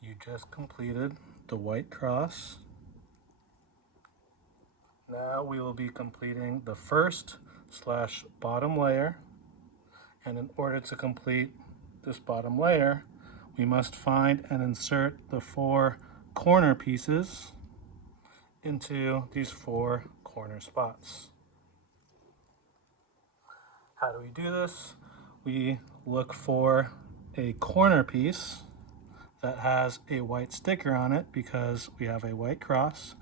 You just completed the white cross. Now we will be completing the first slash bottom layer. And in order to complete this bottom layer, we must find and insert the 4 corner pieces into these 4 corner spots. How do we do this? We look for a corner piece that has a white sticker on it because we have a white cross.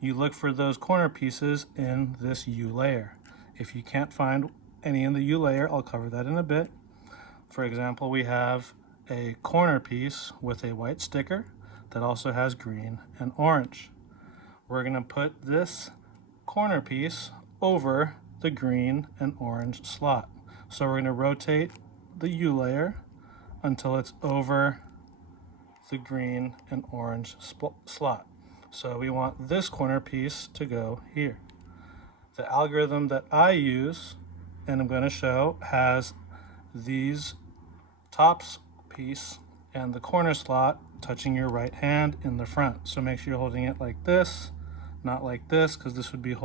You look for those corner pieces in this U layer. If you can't find any in the U layer, I'll cover that in a bit. For example, we have a corner piece with a white sticker that also has green and orange. We're going to put this corner piece over the green and orange slot. So we're going to rotate the U layer until it's over the green and orange slot. So we want this corner piece to go here. The algorithm that I use, and I'm going to show, has these tops piece and the corner slot touching your right hand in the front. So make sure you're holding it like this, not like this, because this would be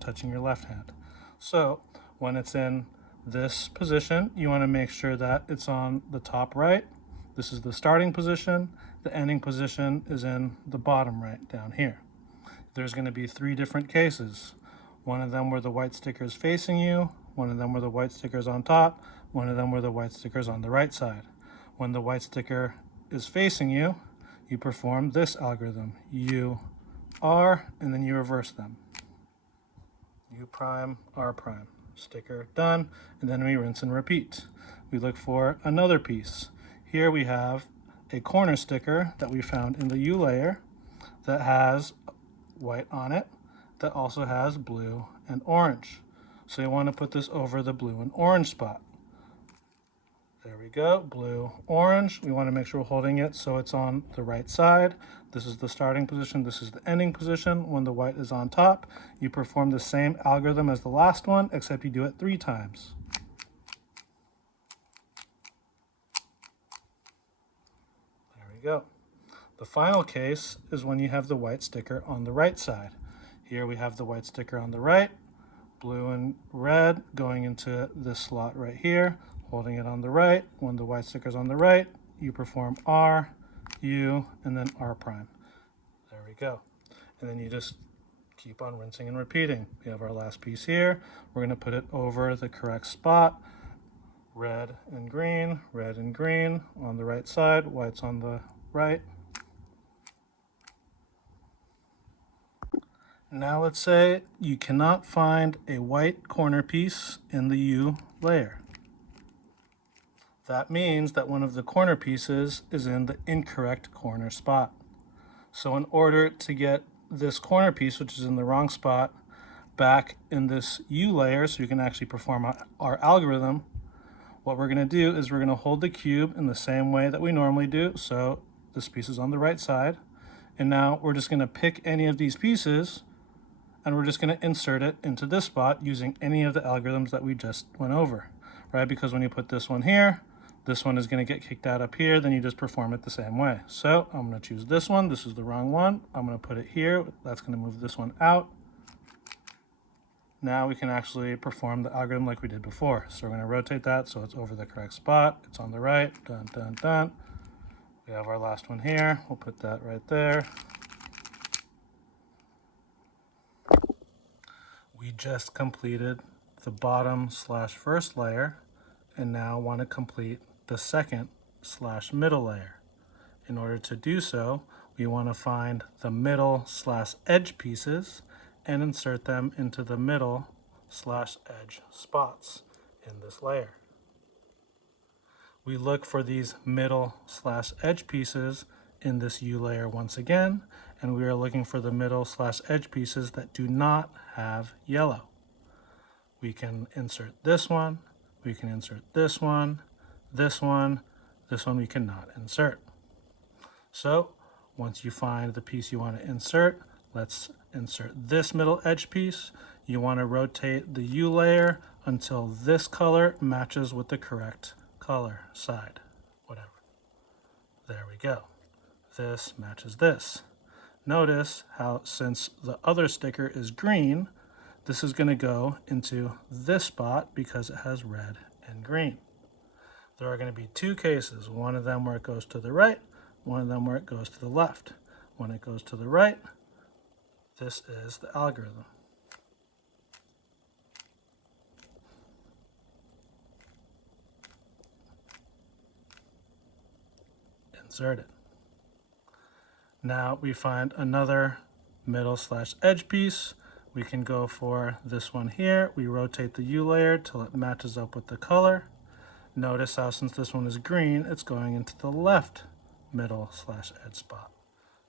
touching your left hand. So when it's in this position, you want to make sure that it's on the top right. This is the starting position. The ending position is in the bottom right down here. There's going to be 3 different cases. One of them where the white sticker is facing you, one of them where the white sticker is on top, one of them where the white sticker is on the right side. When the white sticker is facing you, you perform this algorithm, U, R, and then you reverse them. U prime, R prime. Sticker done, and then we rinse and repeat. We look for another piece. Here we have a corner sticker that we found in the U layer that has white on it, that also has blue and orange. So you want to put this over the blue and orange spot. There we go, blue, orange. We want to make sure we're holding it so it's on the right side. This is the starting position, this is the ending position. When the white is on top, you perform the same algorithm as the last one, except you do it 3 times. There we go. The final case is when you have the white sticker on the right side. Here we have the white sticker on the right, blue and red going into this slot right here, holding it on the right. When the white sticker is on the right, you perform R, U, and then R prime. There we go. And then you just keep on rinsing and repeating. We have our last piece here. We're going to put it over the correct spot. Red and green on the right side, white's on the right. Now let's say you cannot find a white corner piece in the U layer. That means that one of the corner pieces is in the incorrect corner spot. So in order to get this corner piece, which is in the wrong spot, back in this U layer so you can actually perform our algorithm, what we're going to do is we're going to hold the cube in the same way that we normally do. So this piece is on the right side. And now we're just going to pick any of these pieces and we're just going to insert it into this spot using any of the algorithms that we just went over, right? Because when you put this one here, this one is going to get kicked out up here, then you just perform it the same way. So I'm going to choose this one. This is the wrong one. I'm going to put it here. That's going to move this one out. Now we can actually perform the algorithm like we did before. So we're going to rotate that so it's over the correct spot. It's on the right. Dun, dun, dun. We have our last one here. We'll put that right there. We just completed the bottom slash first layer and now want to complete the second slash middle layer. In order to do so, we want to find the middle slash edge pieces and insert them into the middle slash edge spots in this layer. We look for these middle slash edge pieces in this U layer once again, and we are looking for the middle slash edge pieces that do not have yellow. We can insert this one, we can insert this one, this one we cannot insert. So once you find the piece you want to insert, let's insert this middle edge piece. You want to rotate the U layer until this color matches with the correct color side, whatever. There we go. this matches this. Notice how since the other sticker is green, this is going to go into this spot because it has red and green. There are going to be two cases, one of them where it goes to the right, one of them where it goes to the left. When it goes to the right, this is the algorithm. Insert it. Now we find another middle/edge piece. We can go for this one here. We rotate the U layer till it matches up with the color. Notice how since this one is green, it's going into the left middle/edge spot.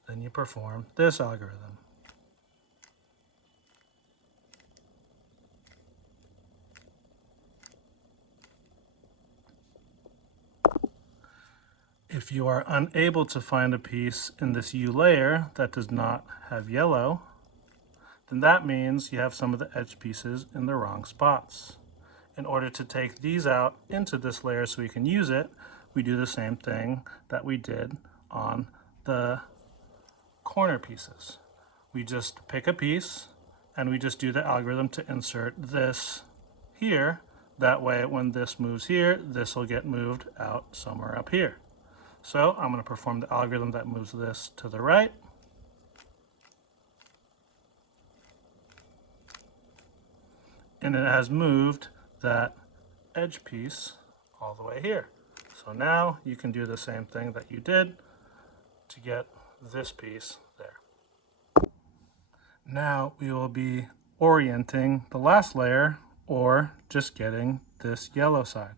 Then you perform this algorithm. If you are unable to find a piece in this U layer that does not have yellow, then that means you have some of the edge pieces in the wrong spots. In order to take these out into this layer so we can use it, we do the same thing that we did on the corner pieces. We just pick a piece and we just do the algorithm to insert this here. That way when this moves here, this will get moved out somewhere up here. So I'm going to perform the algorithm that moves this to the right. And it has moved that edge piece all the way here. So now you can do the same thing that you did to get this piece there. Now we will be orienting the last layer or just getting this yellow side.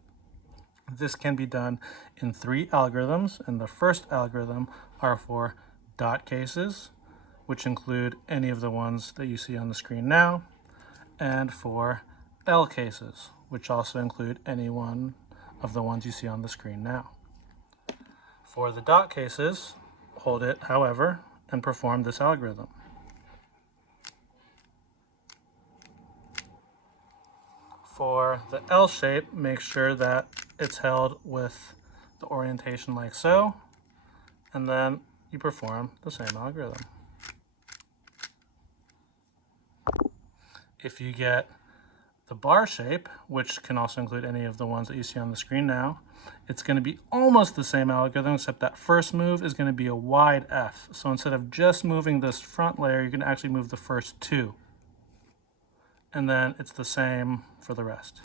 This can be done in 3 algorithms, and the first algorithm are for dot cases, which include any of the ones that you see on the screen now, and for L cases, which also include any one of the ones you see on the screen now. For the dot cases, hold it, however, and perform this algorithm. For the L shape, make sure that it's held with the orientation like so, and then you perform the same algorithm. If you get the bar shape, which can also include any of the ones that you see on the screen now, it's going to be almost the same algorithm, except that first move is going to be a wide F. So instead of just moving this front layer, you can actually move the first 2. And then it's the same for the rest.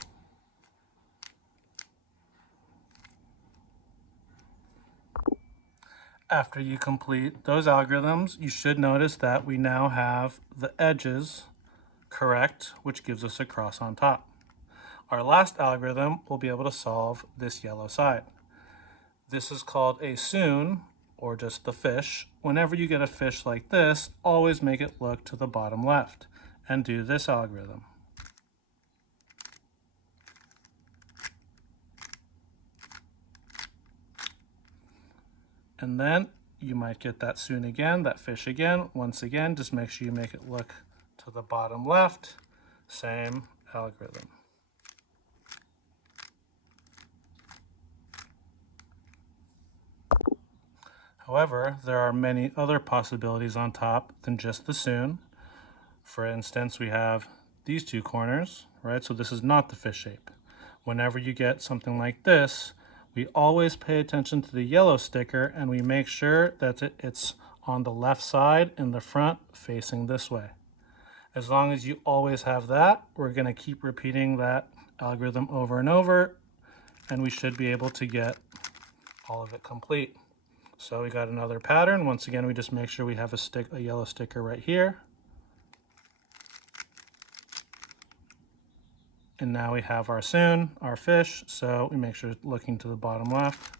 After you complete those algorithms, you should notice that we now have the edges correct, which gives us a cross on top. Our last algorithm will be able to solve this yellow side. This is called a Sune, or just the fish. Whenever you get a fish like this, always make it look to the bottom left and do this algorithm. And then you might get that Sune again, that fish again. Once again, just make sure you make it look to the bottom left. Same algorithm. However, there are many other possibilities on top than just the Sune. For instance, we have these 2 corners, right? So this is not the fish shape. Whenever you get something like this, we always pay attention to the yellow sticker and we make sure that it's on the left side in the front facing this way. As long as you always have that, we're going to keep repeating that algorithm over and over, and we should be able to get all of it complete. So we got another pattern. Once again, we just make sure we have a yellow sticker right here. And now we have our Sune, our fish, so we make sure it's looking to the bottom left.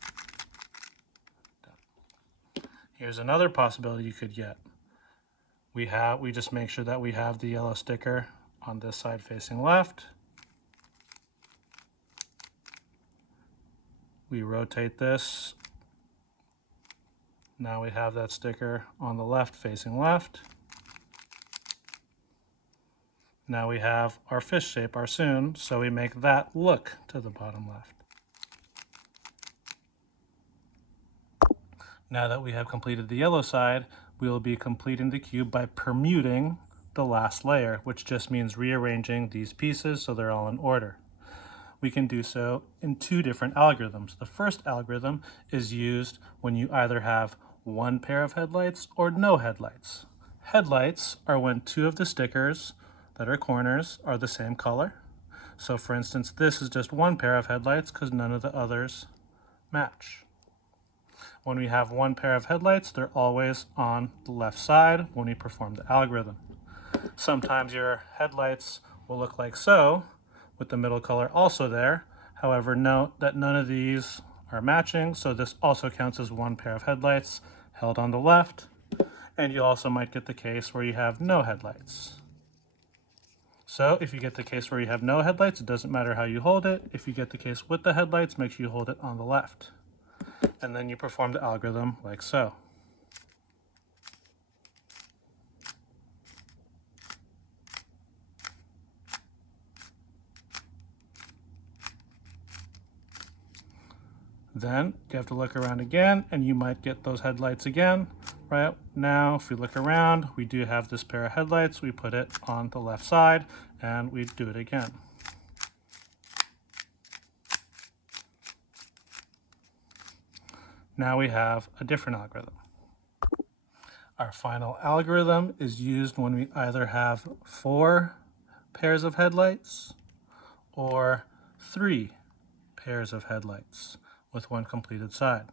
Here's another possibility you could get. We just make sure that we have the yellow sticker on this side facing left. We rotate this. Now we have that sticker on the left facing left. Now we have our fish shape, our Sune, so we make that look to the bottom left. Now that we have completed the yellow side, we will be completing the cube by permuting the last layer, which just means rearranging these pieces so they're all in order. We can do so in two different algorithms. The first algorithm is used when you either have one pair of headlights or no headlights. Headlights are when two of the stickers that are corners are the same color. So for instance, this is just one pair of headlights because none of the others match. When we have one pair of headlights, they're always on the left side when we perform the algorithm. Sometimes your headlights will look like so, with the middle color also there. However, note that none of these are matching, so this also counts as one pair of headlights held on the left. And you also might get the case where you have no headlights. So if you get the case where you have no headlights, it doesn't matter how you hold it. If you get the case with the headlights, make sure you hold it on the left. And then you perform the algorithm like so. Then you have to look around again and you might get those headlights again. Right now, if we look around, we do have this pair of headlights. We put it on the left side and we do it again. Now we have a different algorithm. Our final algorithm is used when we either have 4 pairs of headlights or 3 pairs of headlights with one completed side.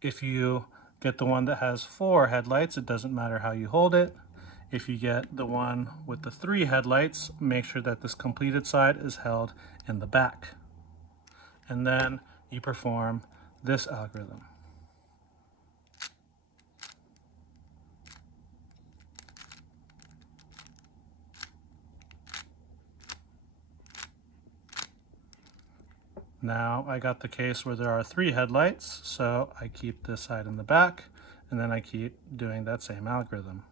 If you get the one that has 4 headlights, it doesn't matter how you hold it. If you get the one with the 3 headlights, make sure that this completed side is held in the back. And then you perform this algorithm. Now I got the case where there are 3 headlights, so I keep this side in the back, and then I keep doing that same algorithm.